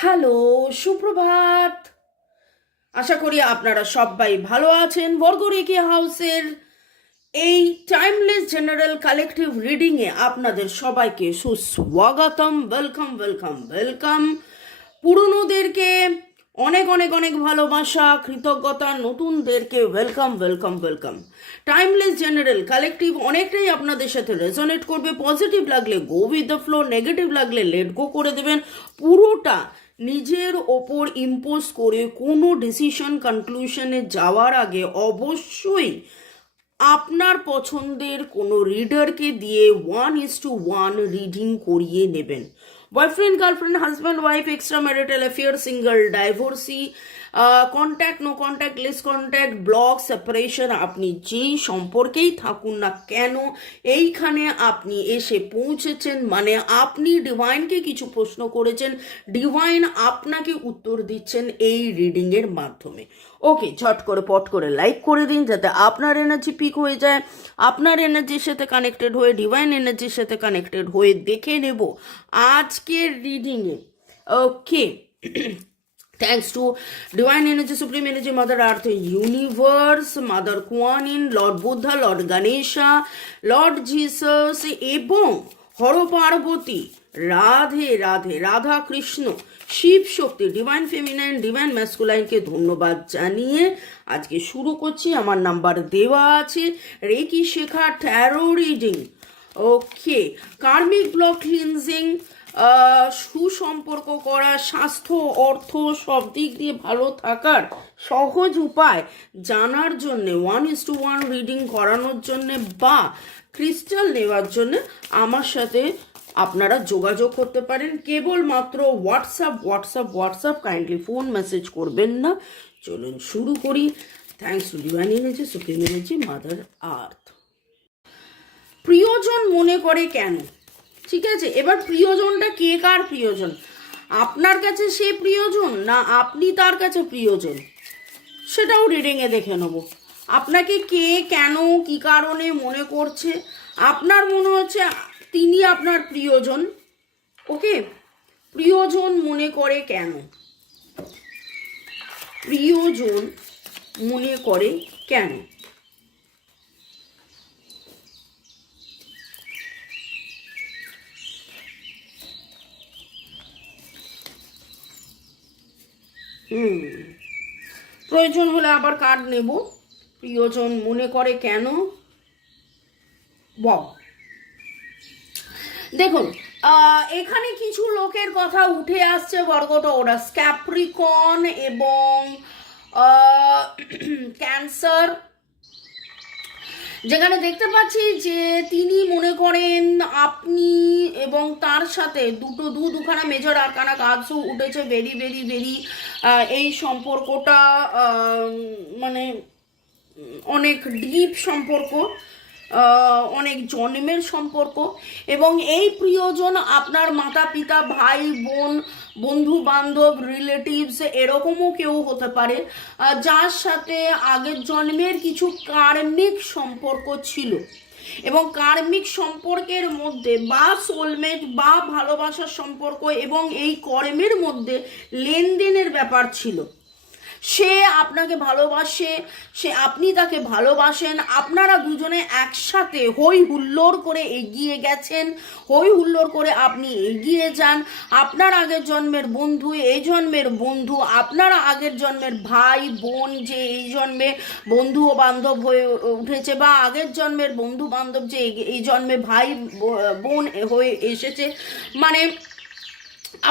Hello, সুপ্রভাত। আশা করি আপনারা সবাই ভালো আছেন। বর্গরেখে হাউসের এই টাইমলেস জেনারেল কালেকটিভ রিডিংয়ে আপনাদের সবাইকে সুস্বাগতম। Welcome welcome welcome. পুরনোদেরকে অনেক অনেক অনেক ভালোবাসা, কৃতজ্ঞতা। নতুনদেরকে welcome welcome welcome. Timeless general collective অনেকটাই আপনাদের সাথে রেজোনেট করবে। পজিটিভ লাগলে go with the flow, negative লাগলে লেট গো করে দেবেন। পুরোটা নিজের ওপর ইম্পোজ করে কোনো ডিসিশন কনক্লুশনে যাওয়ার আগে অবশ্যই আপনার পছন্দের কোনো রিডারকে দিয়ে 1:1 রিডিং করিয়ে নেবেন। Boyfriend, girlfriend, husband, wife, extra marital affair, single, divorcee, contact, no contact, less contact, block, separation, আপনি যেই সম্পর্কেই থাকুন না কেন, এইখানে আপনি এসে পৌঁছেছেন মানে আপনি ডিভাইনকে কিছু প্রশ্ন করেছেন, ডিভাইন আপনাকে উত্তর দিচ্ছেন এই রিডিংয়ের মাধ্যমে। ওকে, ঝট করে পট করে লাইক করে দিন যাতে আপনার এনার্জি পিক হয়ে যায়। আপনার এনার্জির সাথে কানেক্টেড হয়ে, ডিভাইন এনার্জির সাথে কানেক্টেড হয়ে দেখে নেব আজকের রিডিংয়ে। ওকে, thanks to divine energy, supreme energy, mother earth, universe, mother Kuan Yin, lord Buddha, lord Ganesha, lord Jesus এবং হর পার্বতী, রাধে রাধে, রাধা কৃষ্ণ, শিব শক্তি, ডিভাইন ফেমিনাইন, ডিভাইন ম্যাসকুলাইনকে ধন্যবাদ জানিয়ে আজকে শুরু করছি। আমার নাম্বার দেওয়া আছে। রেকি শেখা, ট্যারো রিডিং। ওকে, কার্মিক ব্লক ক্লিনজিং, সুসম্পর্ক করা, স্বাস্থ্য, অর্থ সব দিক দিয়ে ভালো থাকার সহজ উপায় জানার জন্যে, 1:1 রিডিং করানোর জন্যে বা ক্রিস্টাল নেওয়ার জন্যে আমার সাথে আপনারা যোগাযোগ করতে পারেন। কেবলমাত্র হোয়াটসঅ্যাপ, কাইন্ডলি ফোন মেসেজ করবেন না। চলুন শুরু করি। Thanks to divine energy, supreme energy, mother earth. প্রিয়জন মনে করে কেন? ঠিক আছে, এবার প্রিয়জনটা কে কার প্রিয়জন? আপনার কাছে সে প্রিয়জন না আপনি তার কাছে প্রিয়জন, সেটাও রিডিংয়ে দেখে নেব। আপনাকে কে কেন কি কারণে মনে করছে, আপনার মনে হচ্ছে তিনি আপনার প্রিয়জন। ওকে, প্রিয়জন মনে করে কেন? প্রিয়জন মনে করে কেন? প্রয়োজন হলে আবার কার্ড নেব। প্রিয়জন মনে করে কেন? দেখুন, এখানে কিছু লোকের কথা উঠে আসছে বর্গটা ওরা ক্যাপ্রিকন এবং ক্যান্সার, যেখানে দেখতে পাচ্ছি যে তিনি মনে করেন আপনি এবং তার সাথে দুখানা মেজর আরকানা কাজও উঠেছে। ভেরি ভেরি ভেরি এই সম্পর্কটা মানে অনেক ডিপ সম্পর্ক, অনেক জন্মের সম্পর্ক, এবং এই প্রিয়জন আপনার মাতা পিতা, ভাই বোন, বন্ধু বান্ধব, রিলেটিভস, এরকমও কেউ হতে পারে যার সাথে আগের জন্মের কিছু কার্মিক সম্পর্ক ছিল, এবং কার্মিক সম্পর্কের মধ্যে বা সোলমেট বা ভালোবাসার সম্পর্ক এবং এই কর্মের মধ্যে লেনদেনের ব্যাপার ছিল। সে আপনাকে ভালোবাসে, আপনি তাকে ভালোবাসেন, আপনারা দুজনে একসাথে হই হুল্লোড় করে এগিয়ে গেছেন, হই হুল্লোড় করে আপনি এগিয়ে যান। আপনার আগের জন্মের বন্ধু, এই জন্মের বন্ধু, আপনারা আগের জন্মের ভাই বোন যে এই জন্মে বন্ধু ও বান্ধব হয়ে উঠেছে, বা আগের জন্মের বন্ধু বান্ধব যে এই জন্মে ভাই বোন হয়ে এসেছে। মানে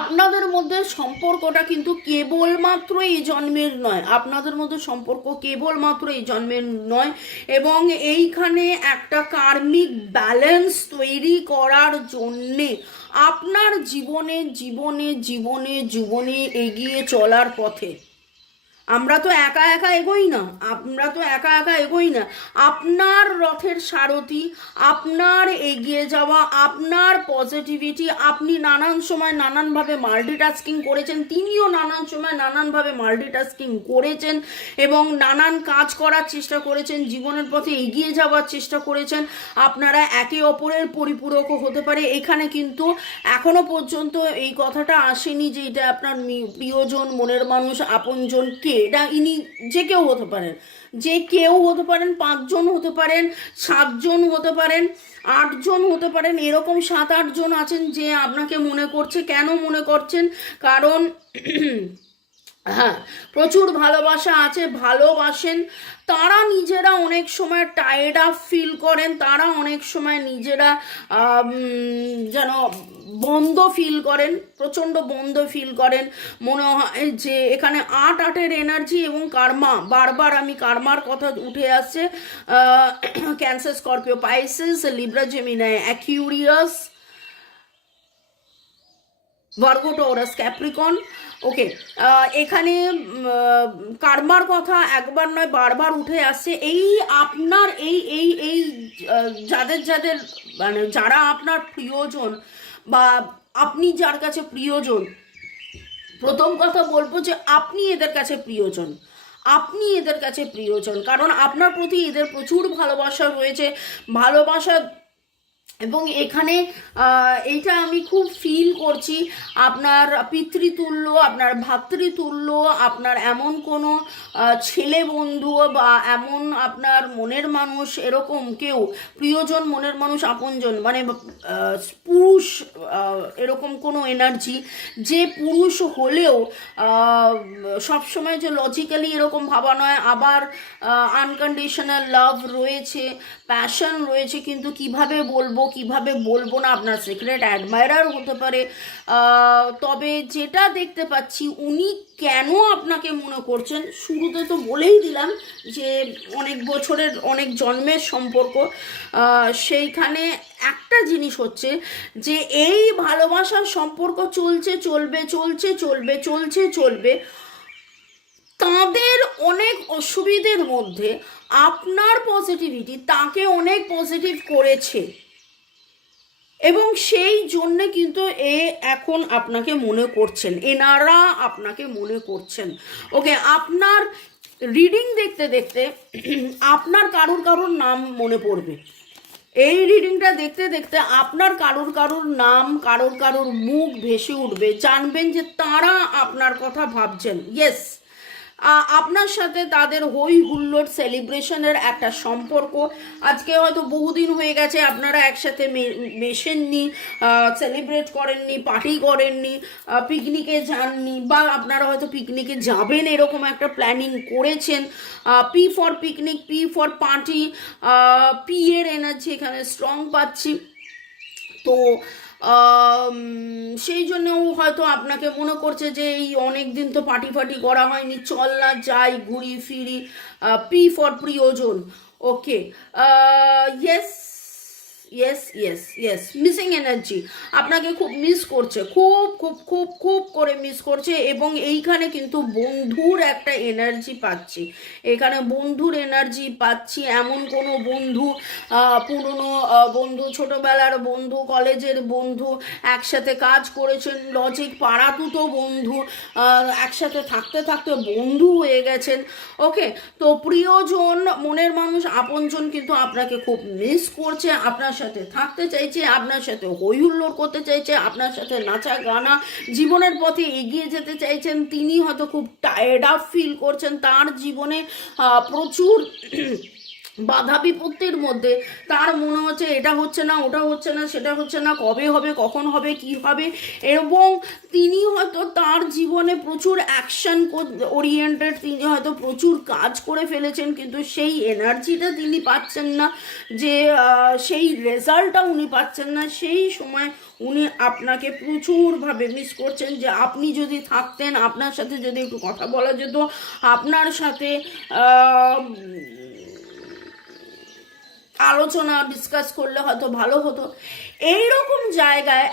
আপনাদের মধ্যে সম্পর্কটা কিন্তু কেবলমাত্র এই জন্মের নয়, আপনাদের মধ্যে সম্পর্ক কেবলমাত্র এই জন্মের নয়, এবং এইখানে একটা কার্মিক ব্যালেন্স তৈরি করার জন্যে আপনার জীবনে জীবনে জীবনে জীবনে এগিয়ে চলার পথে আমরা তো একা একা এগোই না, আপনার রথের সারথি, আপনার এগিয়ে যাওয়া, আপনার পজিটিভিটি, আপনি নানান সময় নানানভাবে মাল্টিটাস্কিং করেছেন, তিনিও নানান সময় নানানভাবে মাল্টিটাস্কিং করেছেন এবং নানান কাজ করার চেষ্টা করেছেন, জীবনের পথে এগিয়ে যাওয়ার চেষ্টা করেছেন। আপনারা একে অপরের পরিপূরকও হতে পারে। এখানে কিন্তু এখনো পর্যন্ত এই কথাটা আসেনি যে এটা আপনার প্রিয়জন, মনের মানুষ, আপনজন কে, এটা ইনি যে কেউ হতে পারেন, 5জন হতে পারেন, 7জন হতে পারেন, 8জন হতে পারেন, এরকম 7-8জন আছেন যে আপনাকে মনে করছে। কেন মনে করছেন? কারণ হ্যাঁ, প্রচুর ভালোবাসা আছে, ভালোবাসেন। তারা নিজেরা অনেক সময় টায়ার্ড আপ ফিল করেন, তারা অনেক সময় নিজেরা যেন বন্ধ ফিল করেন, প্রচণ্ড বন্ধ ফিল করেন। মনে হয় যে এখানে 8-8-এর এনার্জি এবং কার্মা, বারবার আমি কার্মার কথা উঠে আসছে। Cancer, scorpio, pisces, libra, gemini, aquarius, virgo, taurus, capricorn. Okay, এখানে কার্মার কথা একবার নয় বারবার উঠে আসছে। এই আপনার এই এই এই যাদের মানে যারা আপনার প্রিয়জন বা আপনি যার কাছে প্রিয়জন, প্রথম কথা বলবো যে আপনি এদের কাছে প্রিয়জন, কারণ আপনার প্রতি এদের প্রচুর ভালোবাসা রয়েছে, ভালোবাসা। এবং এখানে এইটা আমি খুব ফিল করছি, আপনার পিতৃতুল্য, আপনার ভাতৃতুল্য, আপনার এমন কোনো ছেলে বন্ধু বা এমন আপনার মনের মানুষ, এরকম কেউ প্রিয়জন, মনের মানুষ, আপনজন, মানে পুরুষ, এরকম কোনো এনার্জি, যে পুরুষ হলেও সবসময় যে লজিক্যালি এরকম ভাবা নয়, আবার আনকন্ডিশনাল লাভ রয়েছে, প্যাশন রয়েছে, কিন্তু কিভাবে বলবো না, আপনার সিক্রেট অ্যাডমায়ারার হতে পারে। তবে যেটা দেখতে পাচ্ছি, উনি কেন আপনাকে মনে করছেন, শুরুতে তো বলেই দিলাম যে অনেক বছরের, অনেক জন্মের সম্পর্ক। সেইখানে একটা জিনিস হচ্ছে যে এই ভালোবাসার সম্পর্ক চলবে, তাদের অনেক অসুবিধের মধ্যে আপনার পজিটিভিটি তাকে অনেক পজিটিভ করেছে এবং সেই জন্যে কিন্তু এখন আপনাকে মনে করছেন, এনারা আপনাকে মনে করছেন। ওকে, আপনার রিডিং দেখতে আপনার কারুর নাম মনে পড়বে। এই রিডিংটা দেখতে আপনার কারুর নাম, কারুর মুখ ভেসে উঠবে, জানবেন যে তারা আপনার কথা ভাবছেন। ইয়েস, আপনার সাথে তাদের হই হুল্লোড় সেলিব্রেশনের একটা সম্পর্ক। আজকে হয়তো বহুদিন হয়ে গেছে আপনারা একসাথে মেশেননি, সেলিব্রেট করেননি, পার্টি করেননি, পিকনিকে যাননি, বা আপনারা হয়তো পিকনিকে যাবেন এরকম একটা প্ল্যানিং করেছেন। P for picnic, P for party, P এর এনার্জি এখানে স্ট্রং পাচ্ছি। তো সেই জন্যও হয়তো আপনাকে মনে করছে যে এই অনেক দিন তো পার্টি করা হয়নি, চল না যাই, ঘুরি ফিরি। পি ফর প্রিয়জন। ওকে, ইয়েস, মিসিং এনার্জি, আপনাকে খুব মিস করছে, খুব করে মিস করছে। এবং এইখানে কিন্তু বন্ধুর একটা এনার্জি পাচ্ছি, এমন কোনো বন্ধু, পুরনো বন্ধু, ছোটবেলার বন্ধু, কলেজের বন্ধু, একসাথে কাজ করেছেন, লজিক পাড়াতুতো বন্ধু, একসাথে থাকতে বন্ধু হয়ে গেছেন। ওকে, তো প্রিয়জন, মনের মানুষ, আপনজন কিন্তু আপনাকে খুব মিস করছে, আপনার সাথে থাকতে চাইছে, আপনার সাথে হই হুল্লোড় করতে চাইছে, আপনার সাথে নাচা গানা, জীবনের পথে এগিয়ে যেতে চাইছেন। তিনি হয়তো খুব টায়ার্ড আপ ফিল করছেন, তার জীবনে প্রচুর বাধা বিপত্তির মধ্যে তার মনে হচ্ছে এটা হচ্ছে না, ওটা হচ্ছে না, সেটা হচ্ছে না, কবে হবে, কখন হবে, কি হবে। এবং তিনি হয়তো তার জীবনে প্রচুর অ্যাকশন ওরিয়েন্টেড, তিনি হয়তো প্রচুর কাজ করে ফেলেছেন, কিন্তু সেই এনার্জিটা তিনি পাচ্ছেন না, যে সেই রেজাল্টটা উনি পাচ্ছেন না। সেই সময় উনি আপনাকে প্রচুরভাবে মিস করছেন, যে আপনি যদি থাকতেন, আপনার সাথে যদি একটু কথা বলা যেত, আপনার সাথে আলোচনা ডিসকাস করলে হয়তো ভালো হতো। এইরকম জায়গায়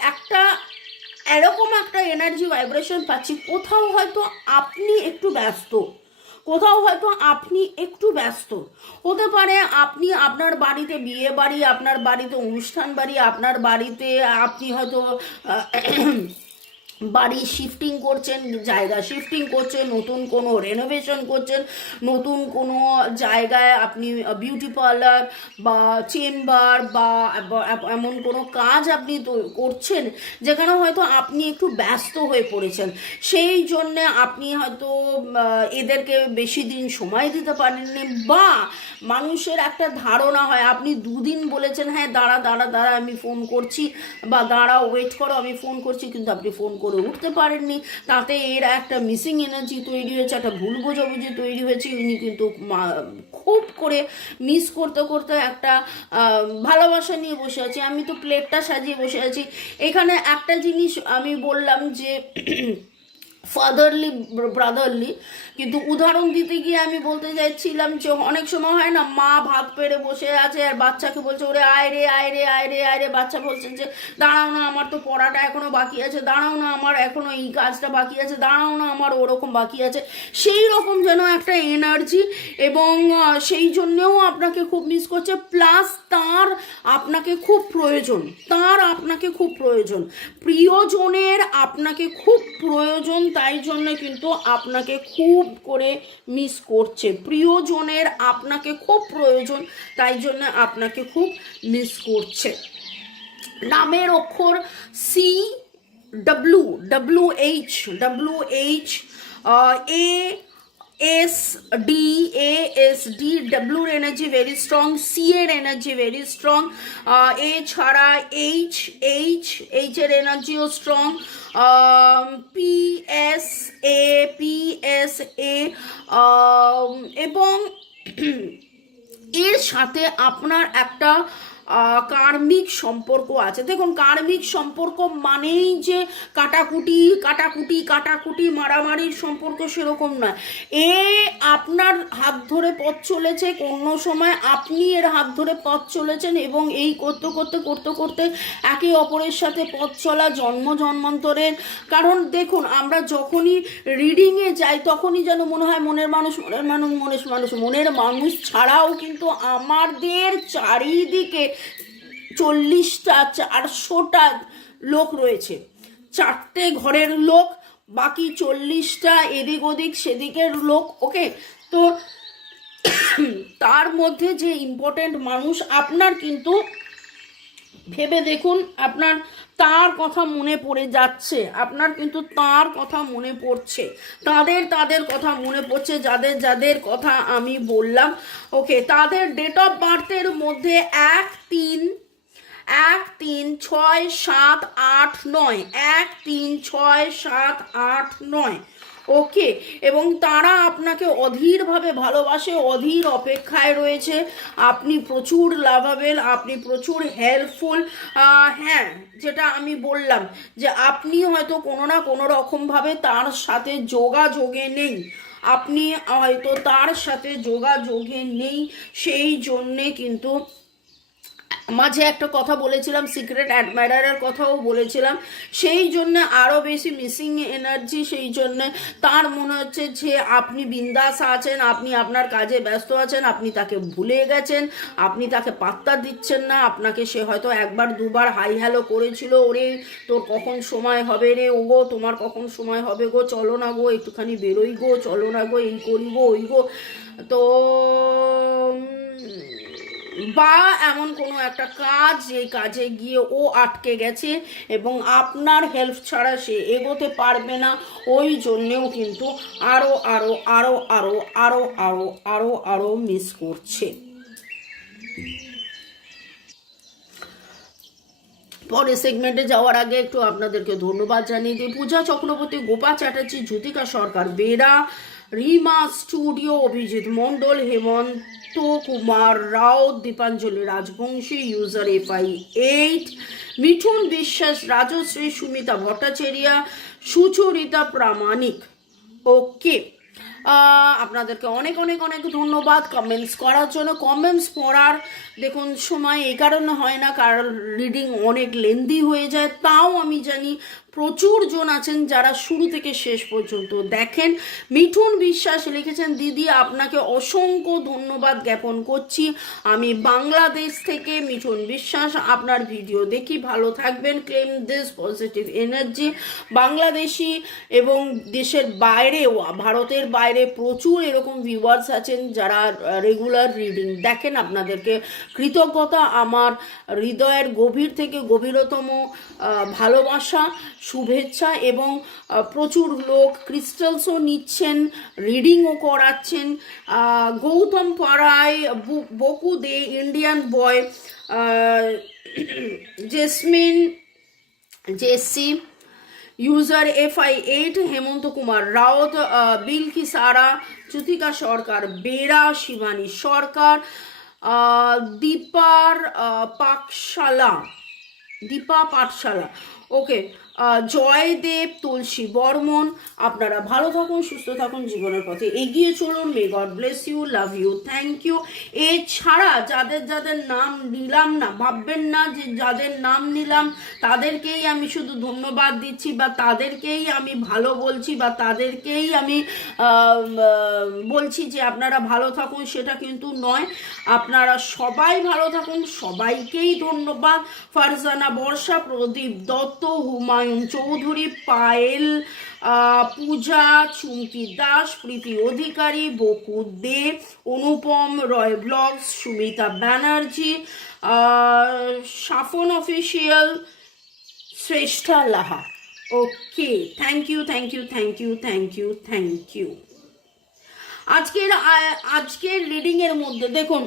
এরকম একটা এনার্জি ভাইব্রেশন পাচ্ছি। কোথাও হয়তো আপনি একটু ব্যস্ত, কোথাও হয়তো আপনি একটু ব্যস্ত হতে পারে, আপনি আপনার বাড়িতে বিয়ে বাড়ি, আপনার বাড়িতে অনুষ্ঠান বাড়ি, আপনার বাড়িতে আপনি হয়তো বাড়ি শিফটিং করছেন, জায়গা শিফটিং করছেন, নতুন কোনো রেনোভেশন করছেন, নতুন কোনো জায়গায় আপনি বিউটি পার্লার বা চেম্বার বা এমন কোনো কাজ আপনি করছেন যেখানে হয়তো আপনি একটু ব্যস্ত হয়ে পড়েছেন, সেই জন্যে আপনি হয়তো এদেরকে বেশি দিন সময় দিতে পারেননি, বা মানুষের একটা ধারণা হয় আপনি দুদিন বলেছেন হ্যাঁ দাঁড়া দাঁড়া দাঁড়া আমি ফোন করছি, বা দাঁড়া ওয়েট করো আমি ফোন করছি, কিন্তু আপনি ফোন করে উঠতে পারেননি, তাতে এর একটা মিসিং এনার্জি তৈরি হয়েছে, একটা ভুল বোঝাবুঝি তৈরি হয়েছে, উনি কিন্তু খুব করে মিস করতে করতে একটা ভালোবাসা নিয়ে বসে আছি, আমি তো প্লেটটা সাজিয়ে বসে আছি। এখানে একটা জিনিস আমি বললাম যে ফাদারলি ব্রাদারলি, কিন্তু উদাহরণ দিতে গিয়ে আমি বলতে চাইছিলাম যে অনেক সময় হয় না মা ভাত পেড়ে বসে আছে আর বাচ্চাকে বলছে ওরে আয় রে আয় রে আয় রে আয় রে, বাচ্চা বলছে যে দাঁড়াও না আমার তো পড়াটা এখনো বাকি আছে, দাঁড়াও না আমার এখনো এই কাজটা বাকি আছে, দাঁড়াও না আমার ওরকম বাকি আছে, সেই রকম যেন একটা এনার্জি, এবং সেই জন্যেও আপনাকে খুব মিস করছে, প্লাস তার আপনাকে খুব প্রয়োজন, তার আপনাকে খুব প্রয়োজন, প্রিয়জনের আপনাকে খুব প্রয়োজন, তাই জন্য কিন্তু আপনাকে খুব করে মিস করছে, প্রিয়জনের আপনাকে খুব প্রয়োজন, তাই জন্য আপনাকে খুব মিস করছে। নামের অক্ষর C, W, W H A S D, ডব্লিউর এনার্জি ভেরি স্ট্রং, সি এর এনার্জি ভেরি স্ট্রং, এ ছাড়া এইচের এনার্জিও স্ট্রং, পি এস এ এবং এর সাথে আপনার একটা কার্মিক সম্পর্ক আছে। দেখুন, কার্মিক সম্পর্ক মানেই যে কাটাকুটি মারামারির সম্পর্ক সেরকম নয়, এ আপনার হাত ধরে পথ চলেছে, কোনো সময় আপনি এর হাত ধরে পথ চলেছেন, এবং এই করতে করতে একে অপরের সাথে পথ চলা জন্মান্তরের। কারণ দেখুন, আমরা যখনই রিডিংয়ে যাই তখনই যেন মনে হয় মনের মানুষ ছাড়াও কিন্তু আমাদের চারিদিকে 40টা 400টা লোক রয়েছে, 4টে ঘরের লোক, বাকি 40টা এদিক ওদিক সেদিকের লোক। ওকে, তো তার মধ্যে যে ইম্পর্টেন্ট মানুষ আপনার, কিন্তু ভেবে দেখুন আপনার তার কথা মনে পড়ে যাচ্ছে, আপনার কিন্তু তার কথা মনে পড়ছে, তাদের কথা মনে পড়ছে, যাদের কথা আমি বললাম। ওকে, তাদের ডেট অফ বার্থের মধ্যে 1, 3, 6, 7, 8, 9, 1, 3, 6, 7, 8, 9। ওকে, এবং তারা আপনাকে অধীরভাবে ভালোবাসে, অধীর অপেক্ষায় রয়েছে, আপনি প্রচুর লাভাবেল, আপনি প্রচুর হেল্পফুল। হ্যাঁ, যেটা আমি বললাম যে আপনি হয়তো কোনো না কোনো রকমভাবে তার সাথে যোগাযোগে নেই, আপনি হয়তো তার সাথে যোগাযোগে নেই, সেই জন্যে কিন্তু মাঝে একটা কথা বলেছিলাম, সিক্রেট অ্যাডমায়ারের কথাও বলেছিলাম, সেই জন্য আরও বেশি মিসিং এনার্জি, সেই জন্য তার মনে হচ্ছে যে আপনি বিন্দাস আছেন, আপনি আপনার কাজে ব্যস্ত আছেন, আপনি তাকে ভুলে গেছেন, আপনি তাকে পাত্তা দিচ্ছেন না, আপনাকে সে হয়তো একবার দুবার হাই হ্যালো করেছিল, ওরে তোর কখন সময় হবে রে, ও গো তোমার কখন সময় হবে গো, চলো না গো একটুখানি বেরোই গো, চলো না গো এই করি গো ওই গো, তো বা এমন কোনো একটা কাজ, এই কাজে গিয়ে ও আটকে গেছে এবং আপনার হেল্প ছাড়া সে এগোতে পারবে না, ওই জন্যেও কিন্তু আরো মিস করছে। পরের সেগমেন্টে যাওয়ার আগে একটু আপনাদেরকে ধন্যবাদ জানিয়ে দিই। পূজা চক্রবর্তী, গোপা চ্যাটার্জি, জ্যোতিকা সরকার, বেরা, রিমা স্টুডিও, অভিজিৎ মণ্ডল, হেমন্ত কুমার রাও, দীপাঞ্জলি রাজবংশী, ইউজার FI8, মিঠুন বিশ্বাস, রাজশ্রী, সুমিতা ভট্টাচার্য, সুচরিতা প্রামাণিক। ওকে, আপনাদেরকে অনেক ধন্যবাদ কমেন্টস করার জন্য। কমেন্টস পড়ার দেখুন সময় এই কারণে হয় না, কারণ রিডিং অনেক লেন্দি হয়ে যায়, তাও আমি জানি প্রচুর জন আছেন যারা শুরু থেকে শেষ পর্যন্ত দেখেন। মিঠুন বিশ্বাস লিখেছেন, দিদি আপনাকে অসংখ্য ধন্যবাদ জ্ঞাপন করছি, আমি বাংলাদেশ থেকে মিঠুন বিশ্বাস আপনার ভিডিও দেখি, ভালো থাকবেন, claim this positive energy. Bangladeshi এবং দেশের বাইরেও, ভারতের বাইরে প্রচুর এরকম ভিউয়ার্স আছেন যারা রেগুলার রিডিং দেখেন, আপনাদেরকে কৃতজ্ঞতা, আমার হৃদয়ের গভীর থেকে গভীরতম ভালোবাসা, শুভেচ্ছা। এবং প্রচুর লোক ক্রিস্টালসও নিচ্ছেন, রিডিংও করাচ্ছেন। গৌতম পাড়ায়, বকু দে, ইন্ডিয়ান বয়, জেসমিন জেসি, ইউজার FI8, হেমন্ত কুমার রাউত, বিলকি সারা, চ্যুতিকা সরকার, বেরা, শিবানী সরকার, দীপা পাঠশালা, ওকে, জয়দেব, তুলসী বর্মন। আপনারা ভালো থাকুন, সুস্থ থাকুন, জীবনের পথে এগিয়ে চলুন। May god bless you, love you, thank you. এছাড়া যাদের যাদের নাম নিলাম না, ভাববেন না যে যাদের নাম নিলাম তাদেরকেই আমি শুধু ধন্যবাদ দিচ্ছি বা তাদেরকেই আমি ভালো বলছি বা তাদেরকেই আমি বলছি যে আপনারা ভালো থাকুন, সেটা কিন্তু নয়। আপনারা সবাই ভালো থাকুন, সবাইকেই ধন্যবাদ। Farzana Barsha, Pradip Dutta, Humayun Chowdhury, Payel, Puja, Chumki Das, Priti Adhikari, Boku De, Anupam Roy blogs, Sumita Banerjee, Safon official, Shreshtha Laha. Okay, thank you, thank you, thank you, thank you, thank you. আজকের রিডিং এর মধ্যে দেখুন,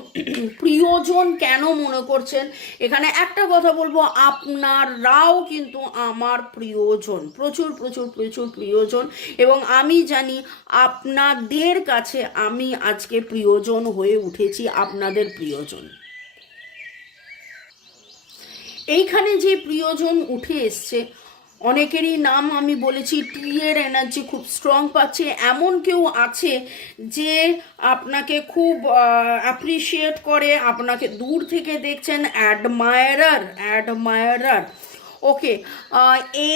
প্রিয়জন কেন মনে করছেন, এখানে একটা কথা বলবো, আপনারাও কিন্তু আমার প্রিয়জন, প্রচুর প্রচুর প্রচুর প্রিয়জন, এবং আমি জানি আপনাদের কাছে আমি আজকে প্রিয়জন হয়ে উঠেছি, আপনাদের প্রিয়জন। এইখানে যে প্রিয়জন উঠে এসছে, অনেকেরই নাম আমি বলেছি, টি এর এনার্জি খুব স্ট্রং পাচ্ছে। এমন কেউ আছে যে আপনাকে খুব অ্যাপ্রিসিয়েট করে, আপনাকে দূর থেকে দেখছেন, অ্যাডমায়ারার। ওকে, এ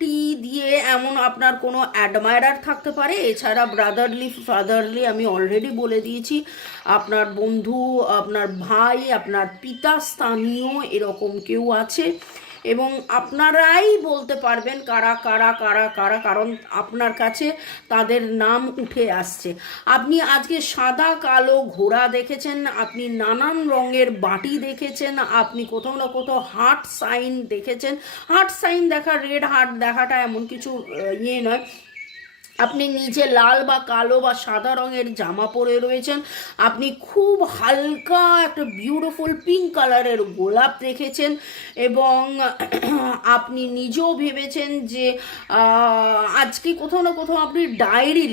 টি দিয়ে এমন আপনার কোনো অ্যাডমায়ারার থাকতে পারে। এছাড়া ব্রাদারলি, ফাদারলি আমি অলরেডি বলে দিয়েছি, আপনার বন্ধু, আপনার ভাই, আপনার পিতা স্থানীয় এরকম কেউ আছে, এবং আপনারাই বলতে পারবেন কারা কারা কারা কারা, কারণ আপনার কাছে তাদের নাম উঠে আসছে। আপনি আজকে সাদা কালো ঘোড়া দেখেছেন, আপনি নানান রঙের বাটি দেখেছেন, আপনি কোথাও না কোথাও হার্ট সাইন দেখেছেন। হার্ট সাইন দেখা, রেড হার্ট দেখাটা এমন কিছু ইয়ে নয়। আপনি নিজে লাল বা কালো বা সাদা রঙের জামা পরে রয়েছেন, আপনি খুব হালকা একটা বিউটিফুল পিঙ্ক কালারের গোলাপ দেখেছেন, এবং আপনি নিজেও ভেবেছেন যে আজকে কোথাও না কোথাও আপনি ডায়েরি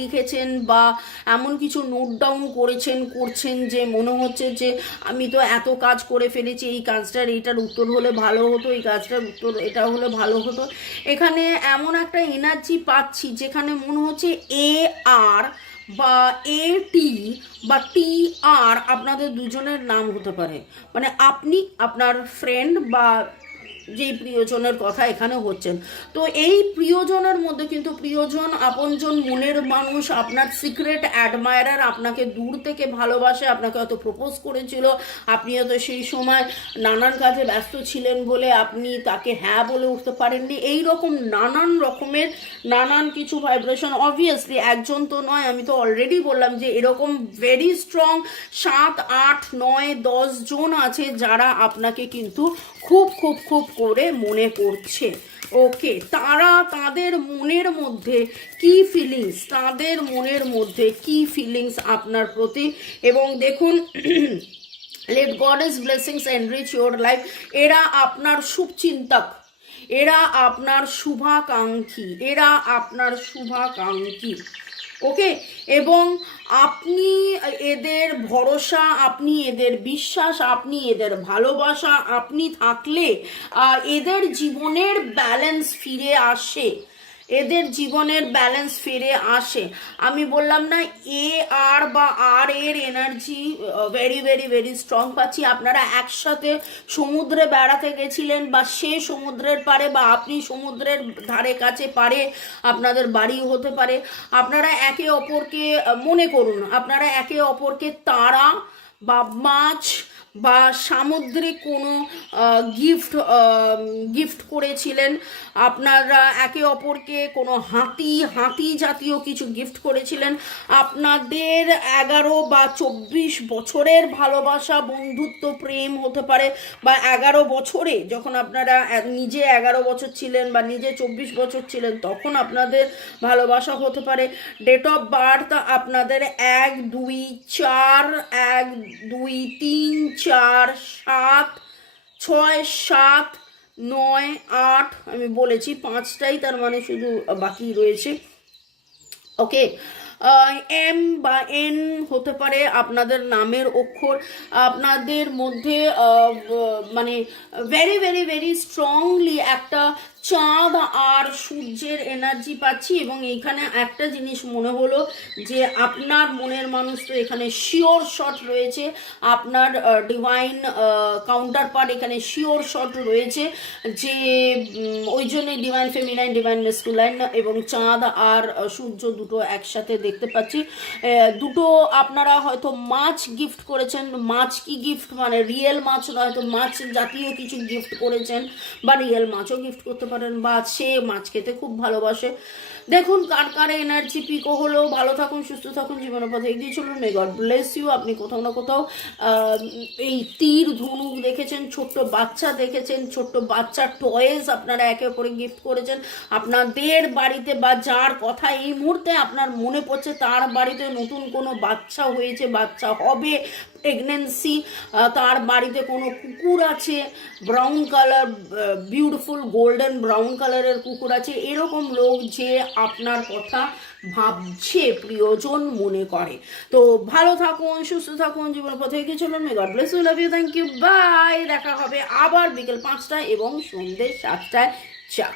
লিখেছেন বা এমন কিছু নোট ডাউন করছেন যে মনে হচ্ছে যে আমি তো এত কাজ করে ফেলেছি, এই কাজটার এইটার উত্তর হলে ভালো হতো, এই কাজটার উত্তর এটা হলে ভালো হতো। এখানে এমন একটা এনার্জি পাচ্ছি যেখানে মনে হচ্ছে AR বা AT বা TR আপনাদের দুজনের নাম হতে পারে, মানে আপনি আপনার ফ্রেন্ড বা যেই প্রিয়জনের কথা এখানে হচ্ছেন। তো এই প্রিয়জনের মধ্যে কিন্তু প্রিয়জন, আপনজন, মনের মানুষ, আপনার সিক্রেট অ্যাডমায়ারার, আপনাকে দূর থেকে ভালোবাসে, আপনাকে হয়তো প্রপোজ করেছিল, আপনি হয়তো সেই সময় নানান কাজে ব্যস্ত ছিলেন বলে আপনি তাকে হ্যাঁ বলে উঠতে পারেননি। এই রকম নানান রকমের নানান কিছু ভাইব্রেশন, অবভিয়াসলি একজন তো নয়, আমি তো অলরেডি বললাম যে এরকম ভেরি স্ট্রং 7, 8, 9, 10 জন আছে যারা আপনাকে কিন্তু খুব খুব খুব করে মনে করছে। ওকে, তাদের মনের মধ্যে কি ফিলিংস আপনার প্রতি, এবং দেখুন, let God's blessings enrich your life। এরা আপনার শুভচিন্তক, এরা আপনার শুভাকাঙ্ক্ষী, ওকে, এবং আপনি এদের ভরসা, আপনি এদের বিশ্বাস, আপনি এদের ভালোবাসা, আপনি থাকলে এদের জীবনের ব্যালেন্স ফিরে আসে। এদের জীবনের ব্যালেন্স ফিরে আসে। আমি বললাম না, এ আর বা আর এর energy very very very strong পাচ্ছি। আপনারা একসাথে সমুদ্রে বেড়াতে গেছিলেন, বা সে সমুদ্রের পারে বা আপনি সমুদ্রের ধারে কাছে পারে আপনাদের বাড়িও হতে পারে। আপনারা একে অপরকে মনে করুন, আপনারা একে অপরকে তারা বা মাছ বা সামুদ্রিক কোনো গিফট গিফট করেছিলেন। আপনারা একে অপরকে কোনো হাতি জাতীয় কিছু গিফট করেছিলেন। আপনাদের 11 বা 24 বছরের ভালোবাসা, বন্ধুত্ব, প্রেম হতে পারে, বা 11 বছরে যখন আপনারা নিজে 11 বছর ছিলেন বা নিজে 24 বছর ছিলেন তখন আপনাদের ভালোবাসা হতে পারে। ডেট অফ বার্থ আপনাদের 1, 2, 4, 1, 2, 3, 4, 7, 6, 7, 9, 8, আমি বলেছি 5টাই, তার মানে শুধু বাকি রয়েছে। ওকে, এম বা এন হতে পারে আপনাদের নামের অক্ষর। আপনাদের মধ্যে মানে ভেরি ভেরি ভেরি স্ট্রংলি একটা চাঁদ আর সূর্যের এনার্জি পাচ্ছি। এবং এইখানে একটা জিনিস মনে হলো যে আপনার মনের মানুষ তো এখানে শিওর শট রয়েছে, আপনার ডিভাইন কাউন্টার পার্ট এখানে শিওর শট রয়েছে, যে ওই জন্যই ডিভাইন ফেমিনাইন, ডিভাইন মেসকুলাইন এবং চাঁদ আর সূর্য দুটো একসাথে দেখতে পাচ্ছি। দুটো আপনারা হয়তো মাছ গিফট করেছেন। মাছ কি গিফট, মানে রিয়েল মাছ নয়, হয়তো মাছ জাতীয় কিছু গিফট করেছেন, বা রিয়েল মাছও গিফট করতে পারেন, বা সে মাছ খেতে খুব ভালোবাসে। দেখুন কার কার এনার্জি পিকো হলো। ভালো থাকুন, সুস্থ থাকুন, জীবনের পথে এগিয়ে চলুন। May god bless you. আপনি কোথাও না কোথাও এই তীর ধনুক দেখেছেন, ছোট্ট বাচ্চা দেখেছেন, ছোট্ট বাচ্চার টয়েস আপনারা একে অপরে গিফট করেছেন। আপনাদের বাড়িতে বা যার কথা এই মুহূর্তে আপনার মনে পড়ছে তার বাড়িতে নতুন কোনো বাচ্চা হয়েছে, বাচ্চা হবে, প্রেগনেন্সি, তার বাড়িতে কোনো কুকুর আছে, brown colour, beautiful golden brown কালারের কুকুর আছে। এরকম লোক যে আপনার কথা ভাবছে, প্রিয়জন মনে করে। তো ভালো থাকুন, সুস্থ থাকুন, জীবনের পথে এগিয়ে চলুন। May god bless you, love you, thank you, bye. দেখা হবে আবার বিকেল 5টায় এবং সন্ধ্যে 7টায়। চা।